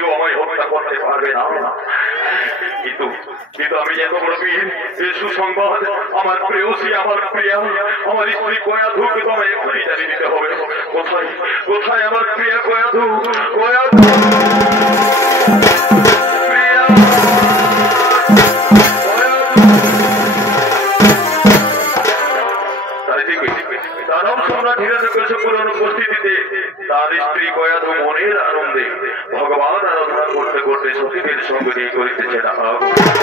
কেউ আমায় হত্যা করতে পারবে না। কিন্তু কিন্তু আমি এত বড় বীর, এই সুসংবাদ আমার প্রেয়সী, আমার প্রিয়া, আমার স্ত্রী কয়াধুকে তো আমায় এখনই জানিয়ে দিতে হবে। কোথায় কোথায় আমার প্রিয়া কয়াধু? কয়াধু উপস্থিতিতে তার স্ত্রী কয়াধু মনের আনন্দে ভগবান আরাধনা করতে করতে সতীদের সঙ্গে নিয়ে করিতেছে না। Wow!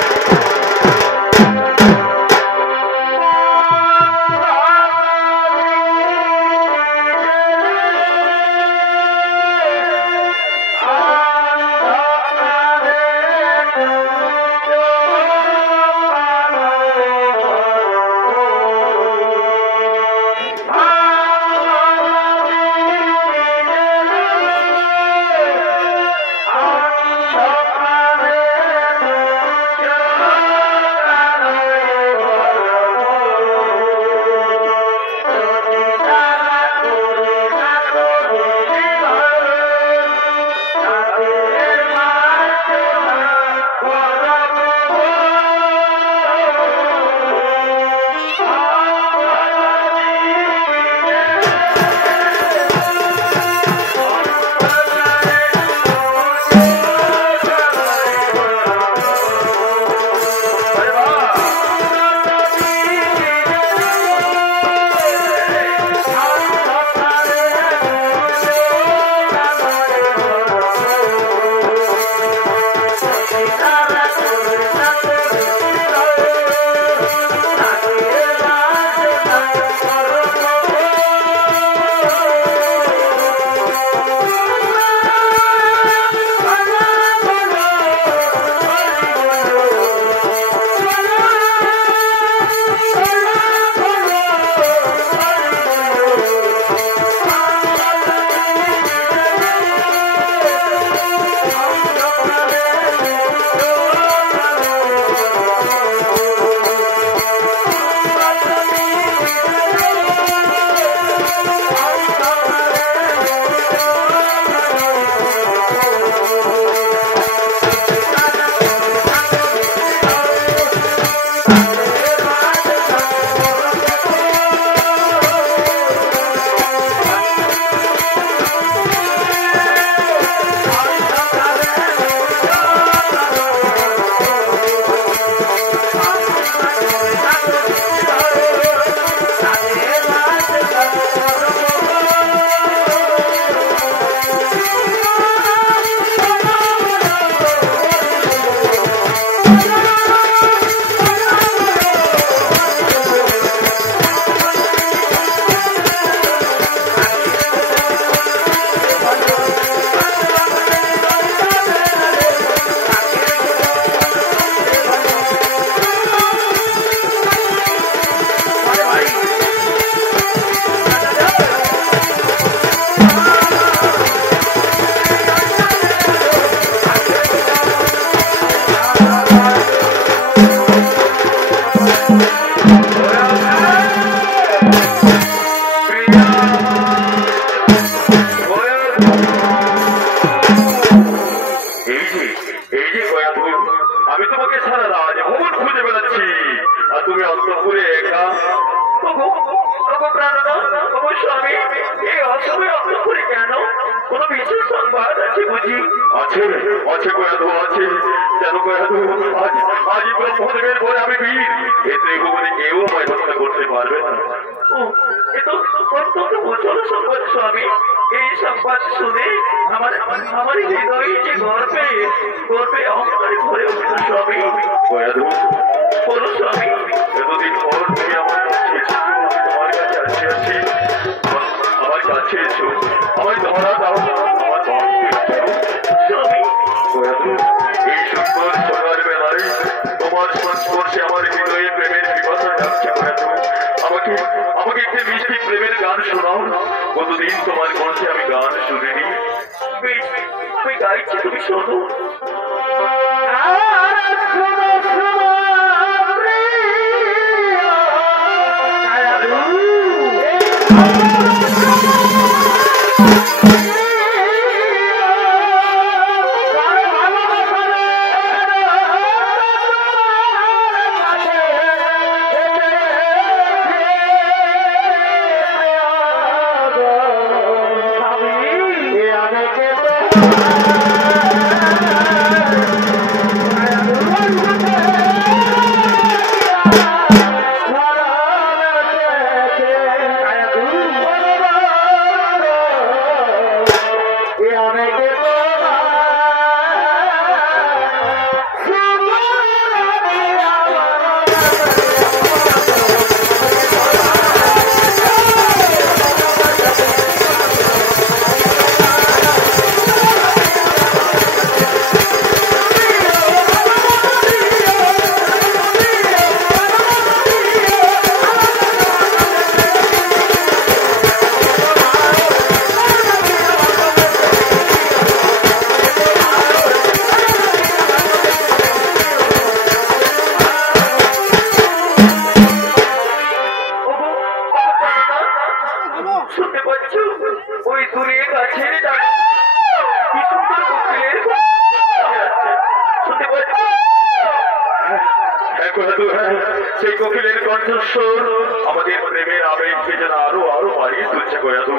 কণ্ঠস্বর আমাদের প্রেমের আবেগকে যেন আরো আরো বাড়িয়ে তুলছে গয়াধু।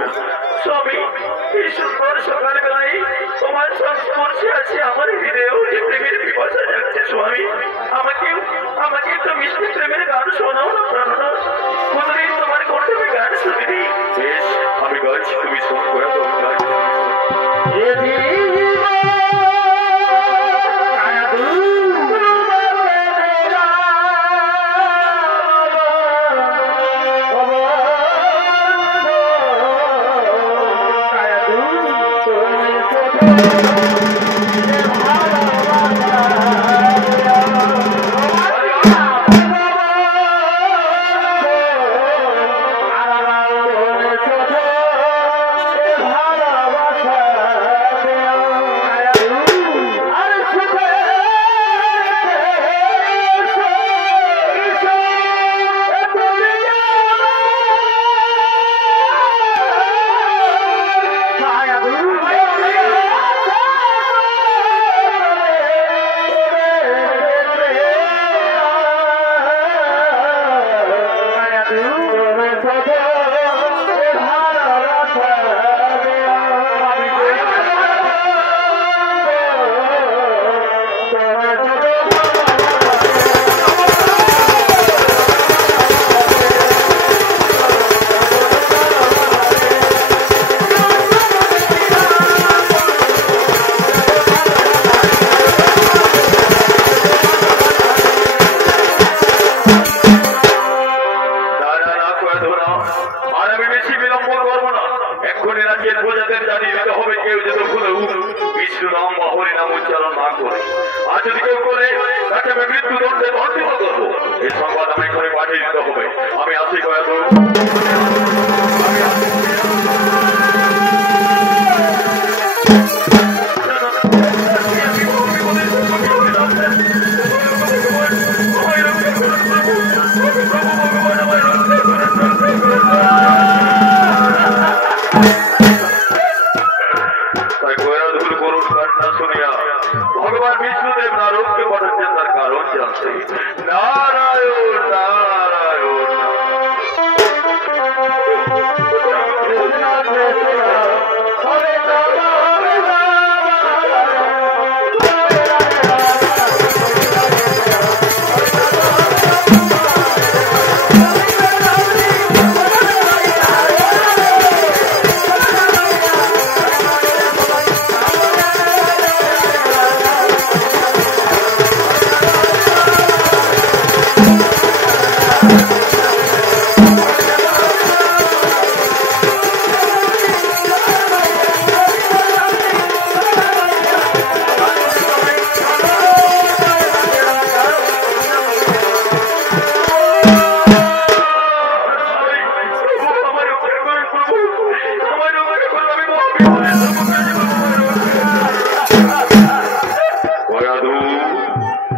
স্বামী, এই সুন্দর সকালবেলায় তোমার সংস্পর্শে আছে আমার হৃদয়েও যে প্রেমের পিপাসা জাগছে স্বামী। আমাকে একটু মিষ্টি প্রেমের গান শোনাও না প্রাণনাথ। কোনদিন তোমার কণ্ঠে আমি গান শুনিনি। বেশ, আমি গাইছি, তুমি শোনো গয়াধু, আমি গাইছি। আমি আসি গয়াধু। ভগবান বিষ্ণুদেব নারদকে পাঠাচ্ছেন তার কারণ জানতে। নারায়ণ নারায়ণ।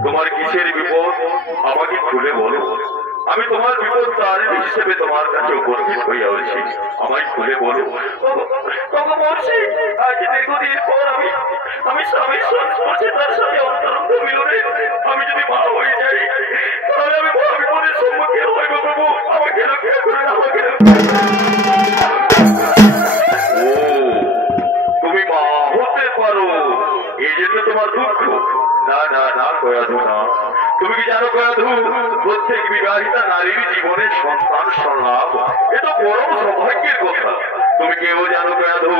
তোমার কিসের বিপদ আমাকে খুলে বলো। আমি তোমার বিপদ তারিখ হিসেবে তোমার কাছে উপস্থিত হইয়াছি, আমায় খুলে বলো। আজ দীর্ঘদিন পর আমি স্বামীর সংস্পর্শে তার সাথে অন্তরঙ্গ মিলনে আমি যদি মা হয়ে যাই তাহলে আমি মহা বিপদের সম্মুখীন হইব। প্রভু আমাকে রক্ষা করুন, আমাকে তুমি মা হতে পারো, এই জন্য তোমার দুঃখ? না না না গয়াধু না। তুমি কি জানো গয়াধু, প্রত্যেক বিবাহিতা নারীর জীবনে সন্তান সংলাপ এ তো বড় সৌভাগ্যের কথা। তুমি কেউ জানো গয়াধু,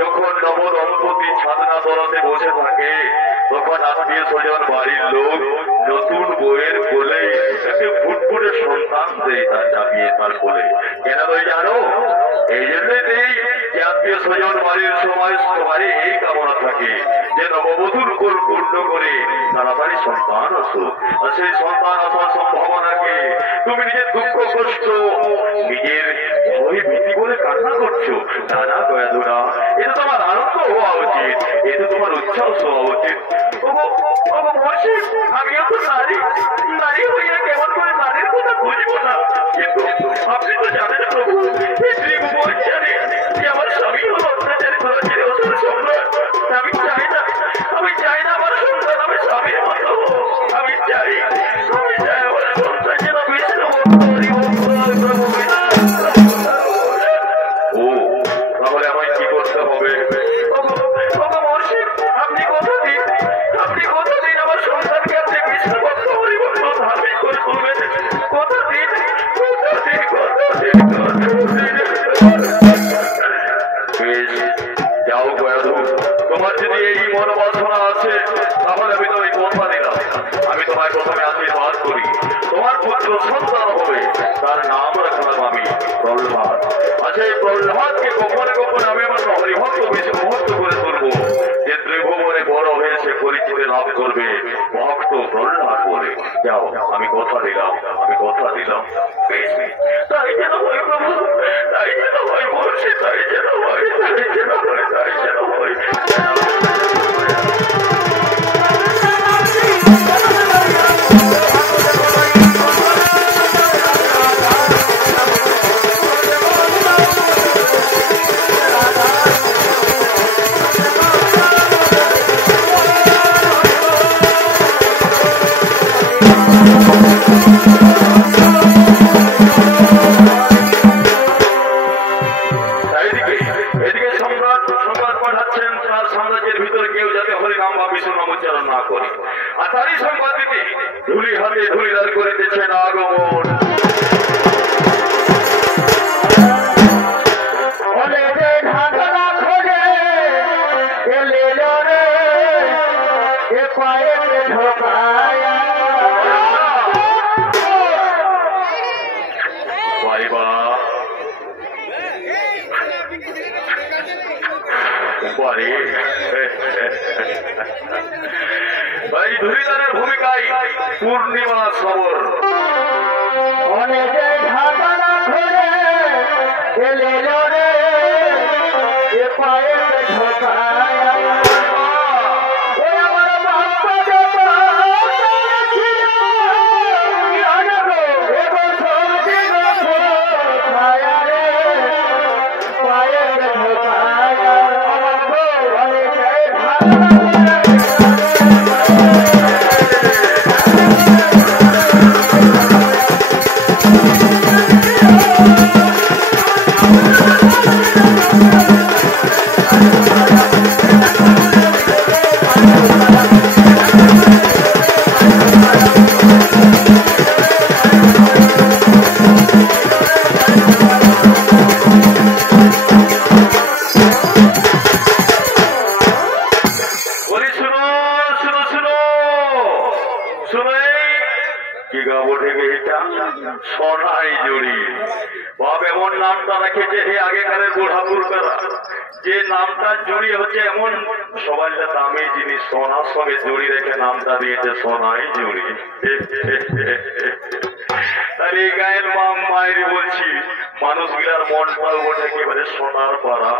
যখন নব দম্পতি ছাদনা তলাতে বসে থাকে তখন আত্মীয় স্বজন বাড়ির লোক নতুন বইয়ের কোলে একটা ফুটফুটে সন্তান দেয় তার চাপিয়ে তার কোলে। কেন তুই জানো? এই জন্যই দেই যে আত্মীয় স্বজন বাড়ির সময় সবারই এই কামনা থাকে যে নববধূর কোল পূর্ণ করে তাড়াতাড়ি সন্তান আসুক। আর সেই সন্তান আসার সম্ভাবনাকে তুমি নিজের দুঃখ কষ্ট নিজের ভয় ভীতি বলে কান্না করছো। না না গয়াধু না, এটা তোমার আনন্দ হওয়া উচিত, এটা তোমার উচ্ছ্বাস হওয়া উচিত। আমিও তো নারী হইয়া কেমন করে নারীর কথা বুঝবো না, কিন্তু আপনি তো জানেন প্রভু, ত্রিভুবন জানে যে আমার স্বামী হল অত্যাচারী ধরাচারী অসুর সম্রাট। আমি চাই না আমার সন্তান আমি স্বামীর মতো। আমি চাই আমার সন্তান যেন বিষ্ণু মন বাসনা আছে তাহলে আমি তোমায় কথা দিলাম আমি তোমায় প্রথমে আশীর্বাদ করি তোমার পুত্র সন্তান হবে তার নাম রাখলাম আমি প্রহ্লাদ আচ্ছা এই প্রহ্লাদকে গোপনে গোপনে আমি আমার হরিভক্ত বেশি মুহূর্ত করে তুলবো যে ত্রিভুবনে বড় হয়ে সে পরিচিতি লাভ করবে ভক্ত প্রহ্লাদ বলে যাও আমি কথা দিলাম বেশ তাই যেন হয় প্রভু, তাই যেন হয় মহর্ষি, তাই যেন হয়, তাই যেন হয়, তাই যেন হয়। ধুলি হাতে ধুলিদার করে দিচ্ছেন আগমন ভাই ধুলিদারের ভূমিকায় পূর্ণিমা খবর অনেকে ঢাকা ঘরে এলে রে এ পায়ে ঢোকায় সোনাই জুড়ি বাপ এমন নামটা রেখেছে হে আগেকারের বুড়াবুড়ারা যে নামটা জুড়ি হচ্ছে এমন সবাই দামি জিনিস সোনার সঙ্গে জুড়ি রেখে নামটা দিয়েছে সোনাই জুড়ি তার এই গায়ের মাম মায়ের বলছি মানুষগুলার মনটাও ওঠে একেবারে সোনার পাড়া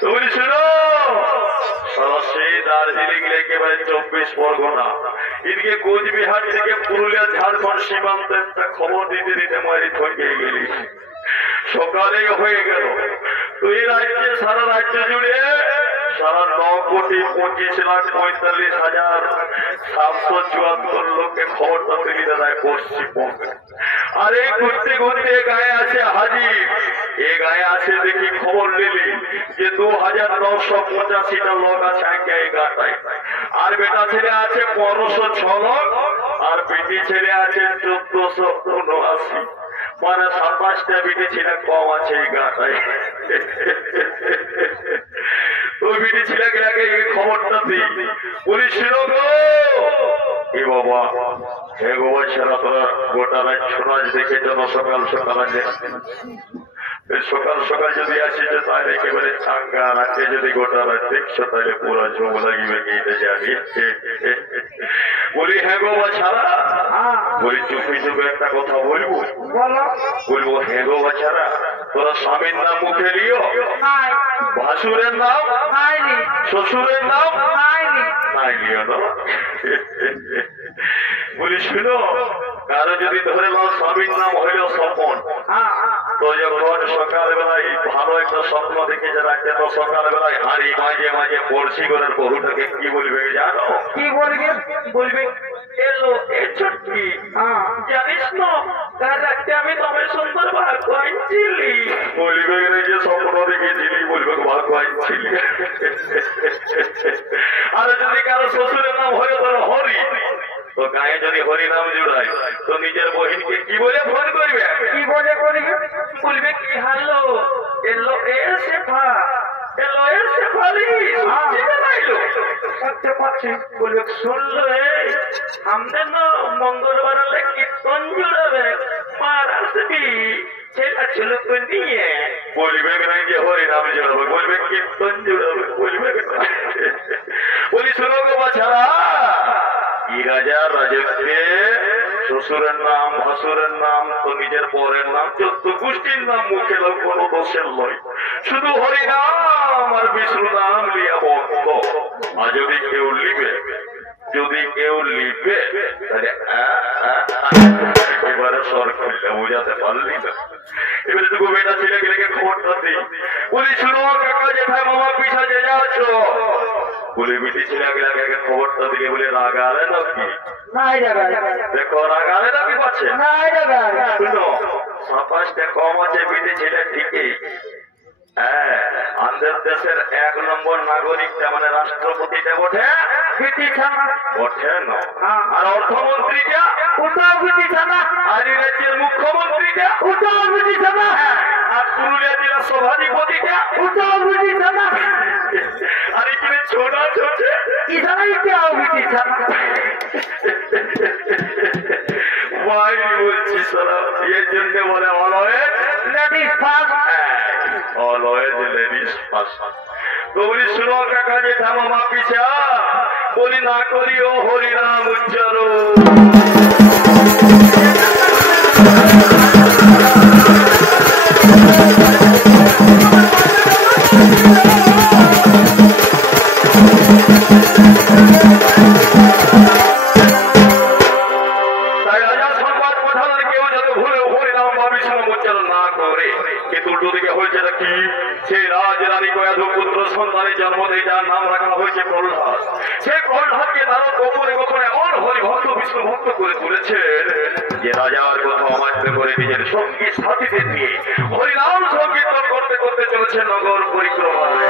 তুমি শুনো সরাসরি দার্জিলিং একেবারে 24 পরগনা এদিকে কোচবিহার থেকে পুরুলিয়া ঝাড়খণ্ড সীমান্তে একটা খবর দিতে দিতে মারি থকে গেলি সকালে হয়ে গেল তুই রাজ্যে সারা রাজ্য জুড়ে সারা 9,45,45,774 লোককে খবরটা দিলি দাদা পশ্চিমবঙ্গে আর এই ঘুরতে ঘুরতে গায়ে আছে হাজির এ গায়ে আছে দেখি খবর নিলি যে 2,985টা লোক আছে এই গাটায় আর বেটা ছেলে আছে 1506 লোক আর বেটি ছেলে আছে 1479 মানে 27টা বেটি ছেলে কম আছে এই গাটায় ওই বেটি ছেলেকে এই খবরটা দিই বলিছিল গো এ বাবা হে বাবা ছেড়া তোরা গোটা রাত সোনাজ দেখে যেন সকাল সকাল আছে সকাল সকাল যদি আসিছে তাহলে একেবারে চাঙ্গা রাখে যদি গোটা রাত দেখছো তাহলে পুরো জম লাগিবে গিয়ে জানি বলি হ্যাঁ গো বাছারা বলি চুপি চুপে একটা কথা বলবো বলবো হ্যাঁ গো বাছারা তোরা স্বামীর নাম মুখে নিও ভাসুরের নাম শ্বশুরের নাম নাই নিও না বলি শুনো কারো যদি ধরে নাও স্বামীর নাম হইল স্বপন তো যখন সকালবেলায় ভালো একটা স্বপ্ন দেখেছে রাখতে তো সকালবেলায় হাড়ি মাঝে মাঝে পড়শি করে বহুটাকে কি বলবে জানো কি বলবে বলবে এলো এ ছটকি জানিস না কাল রাতে আমি তোমার সুন্দর ভাগ আনছিলি বলবে যে স্বপ্ন দেখেছিলি বলবে ভাগ আনছিলি আর যদি কারো শ্বশুরের নাম হয়ে তোর হরি তো গায়ে যদি হরি নাম জুড়ায় তো নিজের বহিনকে কি বলে ফোন করবে কি বলে করবে বলবে কি হ্যালো এলো এ শেফা এলো এ শেফা শুনতে পাচ্ছি বলে শুনলো আমাদের না মঙ্গলবার হলে কীর্তন জুড়াবে মার আসবি ছেলে ছিল তো নিয়ে বলবে না যে হরিনাম জুড়াবে বলবে কীর্তন জুড়াবে বলবে বলি শুনো গো বাছারা কি রাজা রাজত্বে শ্বশুরের নাম ভাসুরের নাম তো নিজের পরের নাম চোদ্দ গোষ্ঠীর নাম মুখে কোনো দোষের নয় শুধু হরিনাম আর বিষ্ণু নাম লিয়া ভক্ত আর যদি কেউ লিবে তাহলে এবারে সর খুললে বোঝাতে পারলি না এবারে তো বেটা ছেলে গেলে খবরটা দিই বলি শুনো কাকা যেখানে মামা পিছা যে যাচ্ছ বলে বেটি ছেলে গেলে খবরটা দিলে বলে রাগালে নাকি দেখো রাগালে নাকি পাচ্ছে শুনো সাতাশটা কম আছে বেটি ছেলে ঠিকই হ্যাঁ আমাদের দেশের 1 নম্বর নাগরিকটা মানে রাষ্ট্রপতিটা ওঠে ওঠে না আর অর্থমন্ত্রীটা আর এই রাজ্যের মুখ্যমন্ত্রীটা আর পুরুলিয়া জেলার সভাধিপতিটা আর এখানে ছোটা চলছে বলছি সালাম এর জন্য বলে always ladies first always ladies first তো বলি শুনো কাকা যে থামা পিছা বলি না করিও হরিনাম উচ্চারণ জন্ম দিয়ে যার নাম রাখা হয়েছে প্রহ্লাদ সেই প্রহ্লাদকে নারদ গোপনে গোপনে এমন হরিভক্ত বিষ্ণু ভক্ত করে তুলেছেন যে রাজার কথা অমান্য করে নিজের সঙ্গী সাথীদের নিয়ে হরিনাম সংকীর্তন করতে করতে চলেছে নগর পরিক্রমায়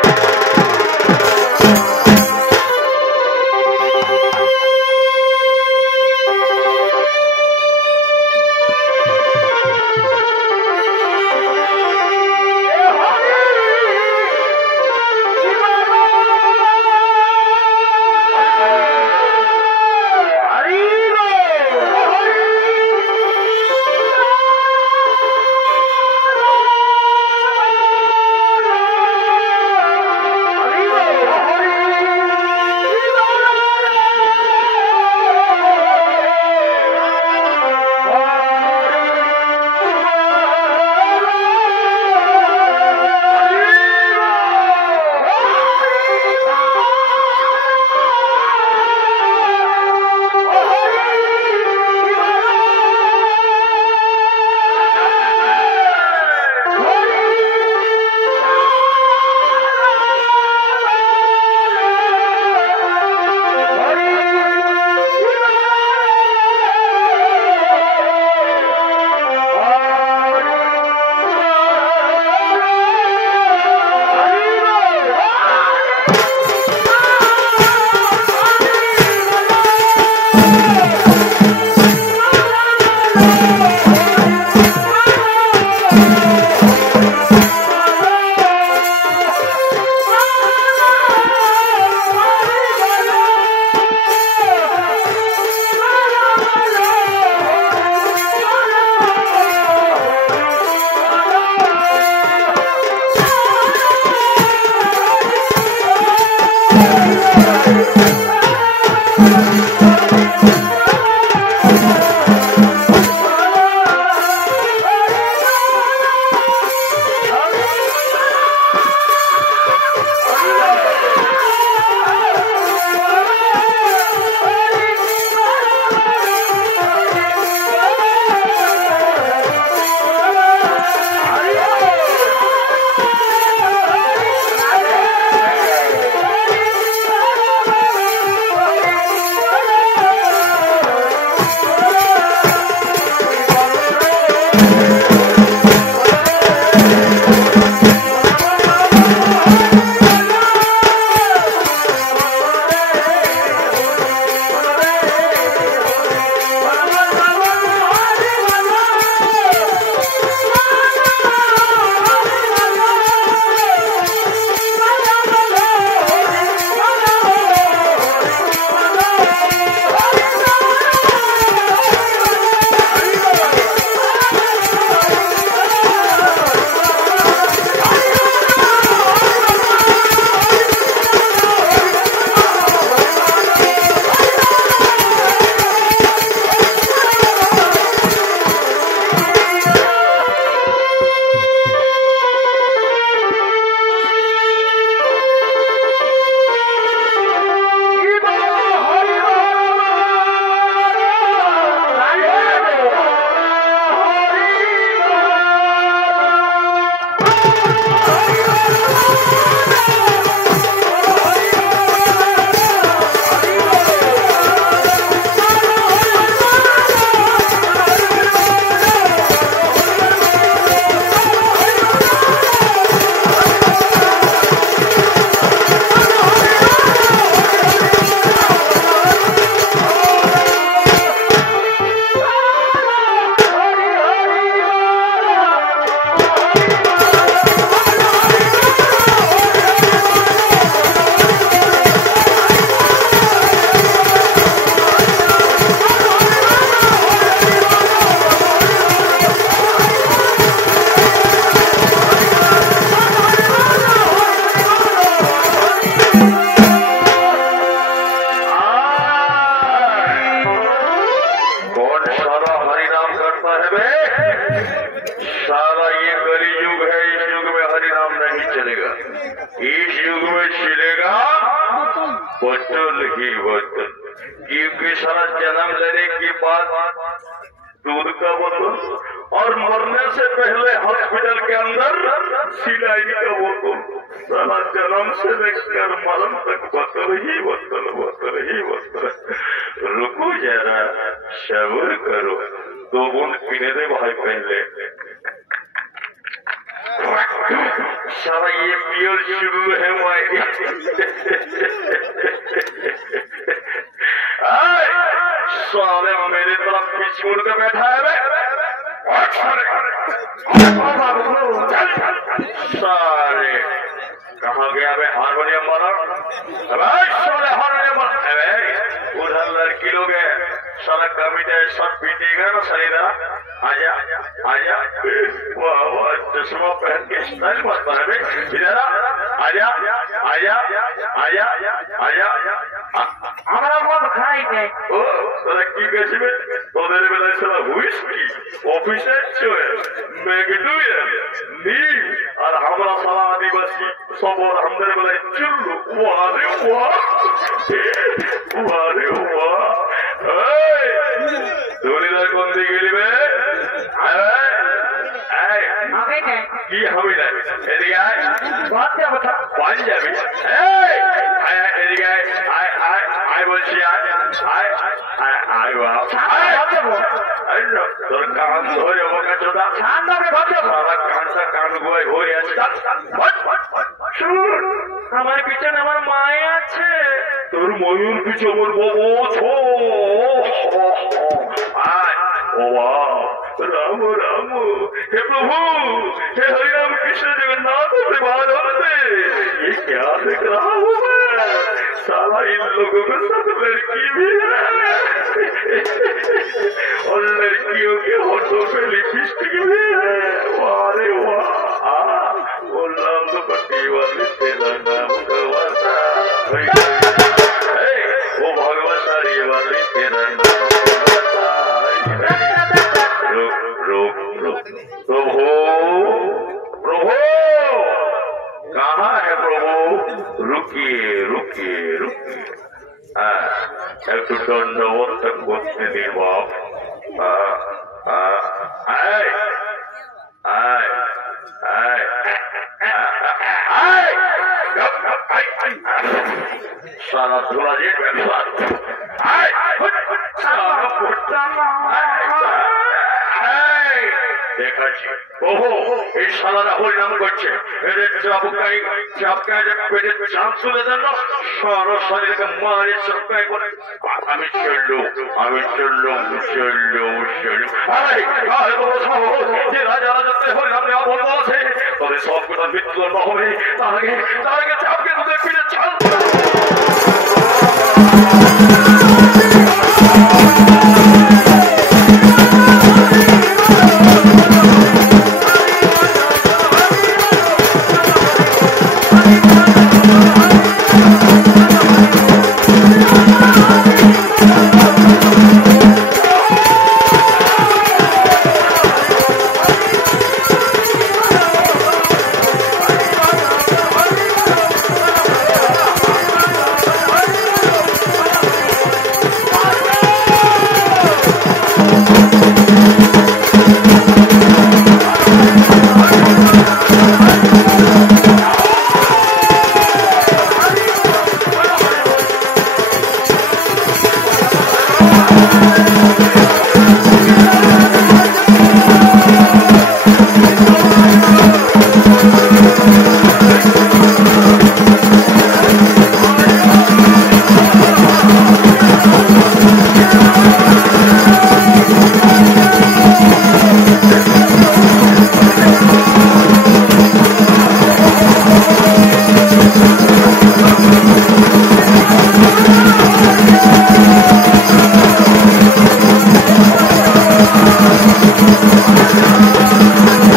बोतल ही बोतल, क्योंकि सारा जन्म लेने के बाद दूध का बोतल और मरने से पहले हॉस्पिटल के अंदर सिलाई का बोतल, सारा जन्म से लेकर मरण तक बोतल ही बोतल, बोतल ही बोतल। रुको जरा, सब्र करो, 2 बूंद पीने दे भाई पहले। सारा ये पियल शुरू है भाई। साले मेरी तरफ पीछे मुड़ के बैठा है सारे कहाँ गया बे हारमोनियम वाला? साले हारमोनियम वाला उधर लड़की लोग है, साला कविता सब पीटेगा ना सही तरह। आजा आजा, वाह वाह, चश्मा पहन के स्टाइल मत बना, इधर आजा आजा आजा आजा। हमारा मत खाएंगे। ओ लड़की कैसे में तो मेरे बेला साला व्हिस्की ऑफिसर जो है मैगडुयन नीम और हमारा साला आदिवासी सब और हमरे बेला चुल्लू। वाह रे वाह, वाह रे वाह। ধনীদার কোন দিকে গেলিবে? কি হবি না এদিকে পাঞ্জাবি এদিকে আয় বলছি তোর কান ধরে বোকা চোদা কানটা কান গোয় হয়ে আছে। আমার পিছনে আমার মায় আছে। তোর ময়ূর পিছু আমার বাবু ছো। राम राम, हे प्रभु, हे हरि राम कृष्ण जगन्नाथ प्रेमानंद, ये क्या देख रहा हूँ मैं? साला इन लोगों के साथ लड़की भी है और लड़कियों के होठों पे लिपस्टिक भी है। वाह रे वाह, वो लाल दुपट्टी वाली तेरा नाम गवाता, वो भगवत साड़ी वाली तेरा नाम। प्रभु प्रभु कहाँ है प्रभु? रुकिए रुकिए रुकिए, एक तो दंडवत तक बोलते नहीं बाप। आए आए आए सारा थोड़ा जेट में দেখাচ্ছি। ওহো, এই সালারা হরিনাম করছে, এদের চাপকায় পেটের চাপ তুলে দেন না, সারা শরীরকে মারে চাপকায় করে। আমি চললুম যে রাজা রাজত্বে হরিনাম নেওয়া বন্ধ আছে, তবে সব কথা মৃত্যুদণ্ড হবে। তার আগে চাপকে তোদের পিঠে ছাড়।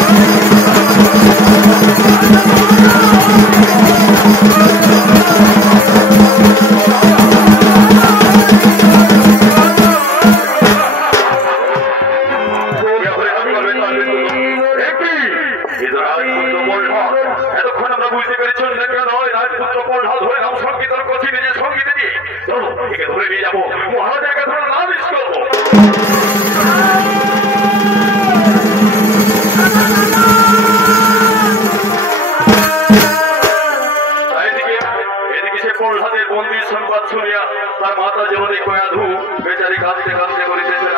Thank you. চলো একে ধরে নিয়ে যাবো, মহারাজ একে ধরে নালিশ করবো। এদিকে সে প্রহ্লাদের বন্দির সংবাদ শুনিয়া তার মাতা জননী কয়াধু বেচারি কাঁদতে কাঁদতে করিতেছে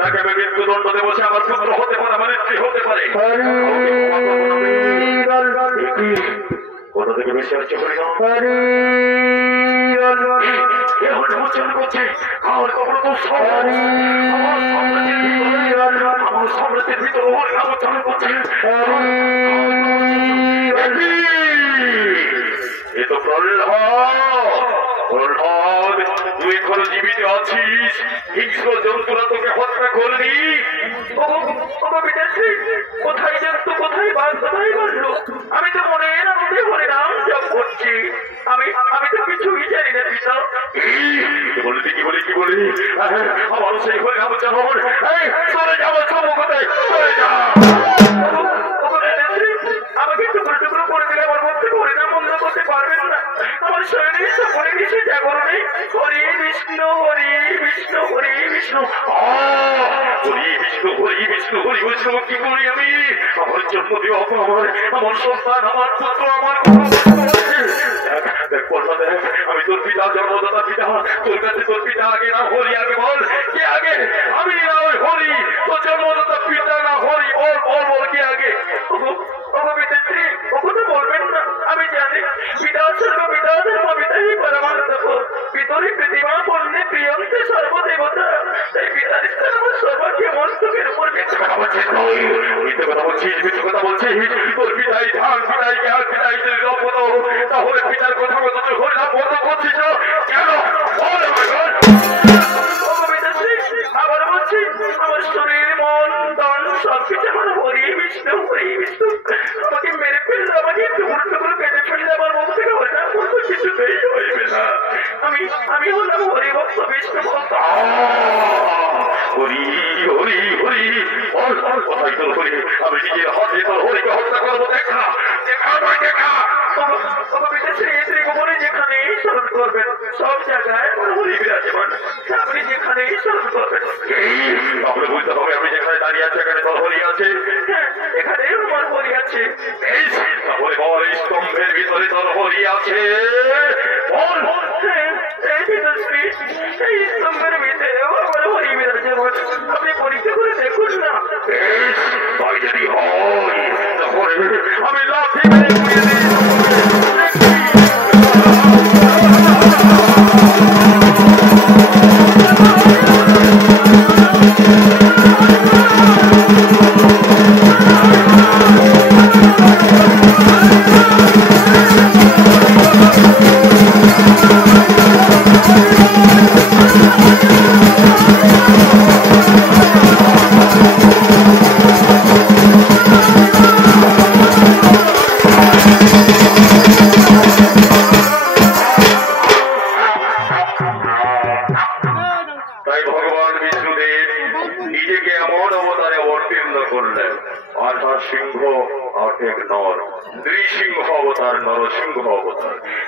তাকে আমি মৃত্যুদণ্ড দেবো, সে আমার পুত্র হতে পারে, আমার স্ত্রী হতে পারে। কোথা থেকে বেশি আসছে হরিনাম এখন উচ্চারণ করছে আমার কখনো তো আমার সাম্রাজ্যের ভিতরে হরিনাম উচ্চারণ করছে এ তো প্রহ্লাদ তুই এখনো জীবিত আছিস হিংস্র জন্তুরা তোকে হত্যা করলি কোথায় জন্তু কোথায় বাঘ কোথায় বাড়লো আমি তো মনে মনে নাম জপ করছি আমি তো কিছুই জানি না পিতা কি বলি আমার সেই হরিনাম উচ্চারণ চলে যাবো কোথায় চলে যা আমাকে টুকরো টুকরো করে দিলে আমার মধ্যে হরিনাম বন্ধ করতে পারবেন না আমার শরীরে সকলে কিছু জাগরণ নেই হরি বিষ্ণু হরি বিষ্ণু হরি বিষ্ণু হরি বিষ্ণু কি করি আমি আমার জন্ম দিয়ে আমার সন্তান আমার পুত্র আমার আমি তোর পিতা জন্মদাতা পিতা তোর কাছে তোর পিতা আগে না হরি আগে বল কে আগে আমি না ওই হরি তোর জন্মদাতা পিতা না হরি বল কে আগে পিতাশ্রী ওকে বলবেন না আমি জানি পিতা সর্ব পিতা ধর্ম পিতাই পরমানন্দ পিতরি প্রতিমা বললে প্রিয়ন্তে সর্বদেবতা তাই পিতার স্থান আমার সর্বাকে মস্তকের উপর কথা বলছিস তোর পিতাই ধান পিতাই জ্ঞান পিতাই তাহলে পিতার কথা মতো হরিনাম বন্ধ করছিস কেন আবার বলছি আমার শরীর মন তন সবকিছু আমার হরি বিষ্ণু আমাকে মেরে ফেললে আমাকে টুকরো টুকরো কেটে ফেললে আমার মুখ থেকে হরিনাম বলবো কিছুতেই হইবে না আমি হলাম হরি ভক্ত বিষ্ণু ভক্ত হরি কথাই তোর হরি আমি নিজের হাতে তোর হরিকে হত্যা করবো দেখা যেখানেই স্মরণ করবেন সব জায়গায় আমার হরি বিরাজমান আপনি যেখানেই স্মরণ করবেন তাহলে বুঝতে হবে আমি যেখানে দাঁড়িয়ে আছে এখানে তোর হরি আছে হ্যাঁ এখানেই আমার হরি আছে তাহলে বল এই স্তম্ভের ভিতরে তোর হরি আছে বল এই স্তম্ভের ভিতরেও আমার হরি বিরাজমান আপনি পরীক্ষা করে দেখুন না তাই যদি হয় তাহলে আমি লাঠি মেরে ঘুরিয়ে দিই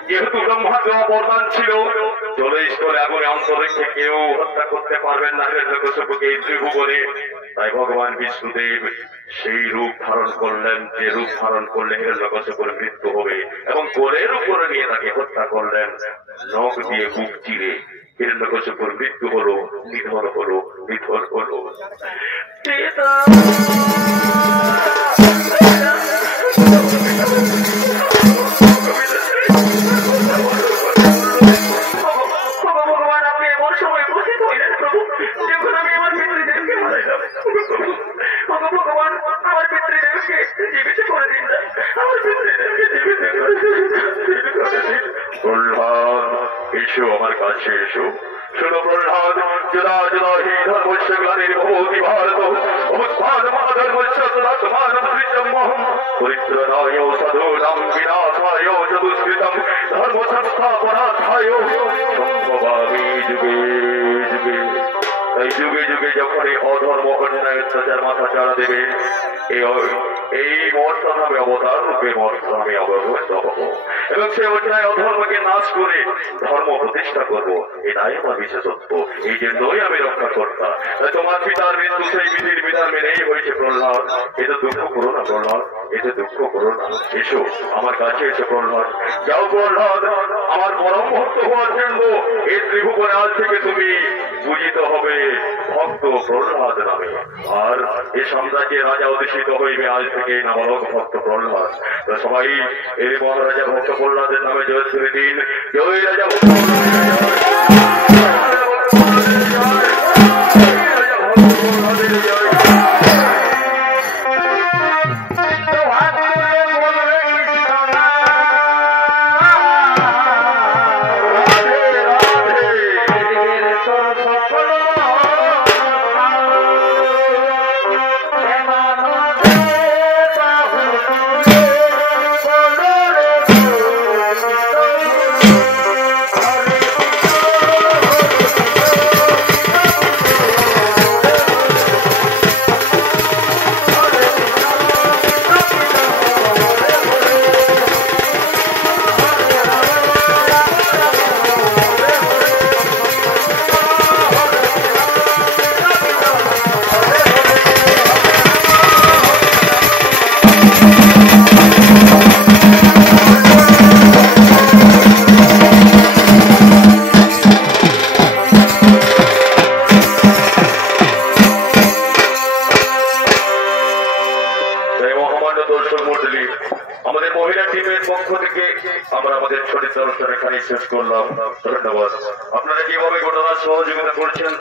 যেহেতু ব্রহ্মার বরদান ছিল জলে স্থলে আগুনে অন্তরিক্ষে কেউ হত্যা করতে পারবেন না হিরণ্যকশিপুকে এই ত্রিভুবনে তাই ভগবান বিষ্ণুদেব সেই রূপ ধারণ করলেন যে রূপ ধারণ করলে হিরণ্যকশিপুর মৃত্যু হবে এবং কোলের উপরে নিয়ে তাকে হত্যা করলেন নখ দিয়ে বুক চিরে হিরণ্যকশিপুর মৃত্যু হলো নিধন হলো ভগবান আপনি এমন সময় উপস্থিত হইলেন প্রভু যখন আমি আমার পিতৃদেবকে মারাইলাম ভগবান আমার পিতৃদেবকে জীবিত করে দিন আমার পিতৃদেবকে জীবিত করে দিন প্রহ্লাদ এসো আমার কাছে এসো শোনো প্রহ্লাদ যদা হি ধর্মস্য গ্লানির ভবতি ভারত অবুৎপাদমাধর্মস্য তদাত্মানম সৃজমহম পরিত্রাণায় সাধূনাং বিনাশায় চ দুষ্কৃতম ধর্ম সংস্থাপনার্থায় সম্ভবামি যুগে যুগে তাই যুগে যুগে যখন এই অধর্ম অন্যায় অত্যাচার মাথা চাড়া দেবে এই মর্তান আমি অবতার রূপে মর্তান আমি অবগত হব এবং সে অন্যায় অধর্মকে নাশ করে ধর্ম প্রতিষ্ঠা করব এটাই আমার বিশেষত্ব এই জন্যই আমি রক্ষা কর্তা তোমার পিতার মৃত্যু সেই বিধির বিধান মেনেই হয়েছে প্রহ্লাদ এতে দুঃখ করো না প্রহ্লাদ এতে দুঃখ করো না এসো আমার কাছে এসে প্রহ্লাদ যাও প্রহ্লাদ আমার পরম ভক্ত হওয়ার জন্য এই ত্রিভুবনে আজ থেকে তুমি পূজিত হবে ভক্ত ভক্ত প্রহ্লাদ নামে। আর এ সাম্রাজ্যে রাজা অধিষ্ঠিত হইবে আজ থেকে নাবালক ভক্ত প্রহ্লাদ। তো সবাই এই মহারাজা ভক্ত প্রহ্লাদের নামে জয়শ্রী দিন। জয় রাজা ভক্ত আমাদের মহিলা টিমের পক্ষ থেকে আমরা আমাদের চরিত্র অনুষ্ঠান এখানে শেষ করলাম। ধন্যবাদ। আপনারা কিভাবে ঘটনার সহযোগিতা করছেন